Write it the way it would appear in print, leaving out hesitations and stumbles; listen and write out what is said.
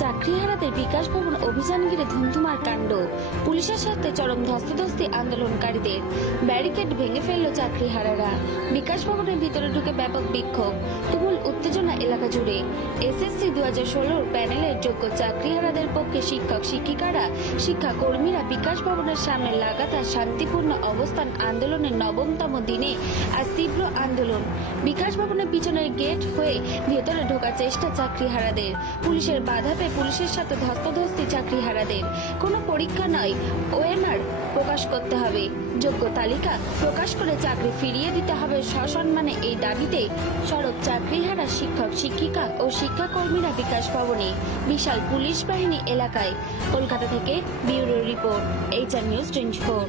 চাকরিহারাদের বিকাশ ভবন অভিযান ঘিরে ধুমধুমার কাণ্ড। পুলিশের সাথে চরম ধস্তাধস্তি আন্দোলনকারীদের। ব্যারিকেড ভেঙে ফেলল চাকরিহারারা। বিকাশ ভবনের ভিতরে ঢুকে ব্যাপক বিক্ষোভ, তুমুল উত্তেজনা এলাকা জুড়ে। এসএসসি 2016 প্যানেলের যোগ্য চাকরিহারাদের পক্ষে শিক্ষক শিক্ষিকারা, শিক্ষাকর্মীরা বিকাশ ভবনের সামনে লাগাতার শান্তিপূর্ণ অবস্থান আন্দোলনের নবমতম দিনে আজ তীব্র আন্দোলন। বিকাশ ভবনের পিছনের গেট হয়ে ভেতরে ঢোকার চেষ্টা চাকরিহারাদের। পুলিশের বাধা পেয়ে পুলিশের সাথে ধস্তাধস্তি চাকরিহারাদের। কোনো পরীক্ষা নয়, ওএমআর প্রকাশ করতে হবে, যোগ্য তালিকা প্রকাশ করে চাকরি ফিরিয়ে দিতে হবে সসম্মানে। এই দাবিতে সড়ক চাকরিহারা শিক্ষক শিক্ষিকা ও শিক্ষাকর্মীরা বিকাশ ভবনে। বিশাল পুলিশ বাহিনী এলাকায়। কলকাতা থেকে ব্যুরো রিপোর্ট, HR News 24।